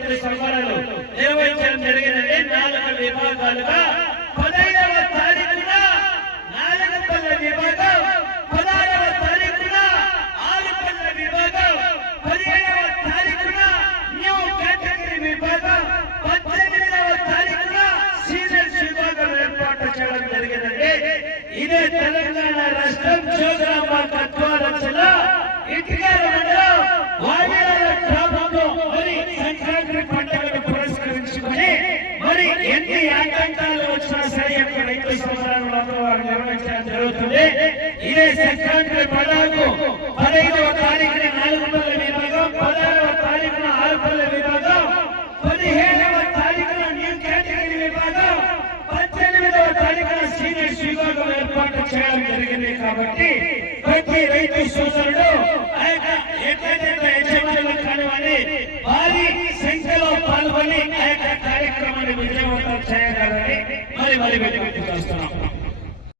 రైతు సంబరాలు నిర్వహించడం జరిగినది 4 విభాగాలుగా 15వ తారీఖున నాలుగుపల్ల విభాగం, 16వ తారీఖున ఆరుపల్ల విభాగం, 17వ తారీఖున న్యూ కేటగిరీ విభాగం, 18వ తారీఖున సీనియర్స్ విభాగం ఏర్పాటు చేయడం జరిగినది. ఇదే తెలంగాణ రాష్ట్రం జోగులాంబ గద్వాల జిల్లా ఇటుకల మండలం వావిలాల గ్రామంలో మరి సంక్రాంతి పండుగను పురస్కరించుకొని మరి ఎన్ని ఆటంకాలు వచ్చినా సరే రైతు సంబరాలు నిర్వహించడం జరుగుతుంది. ఇదే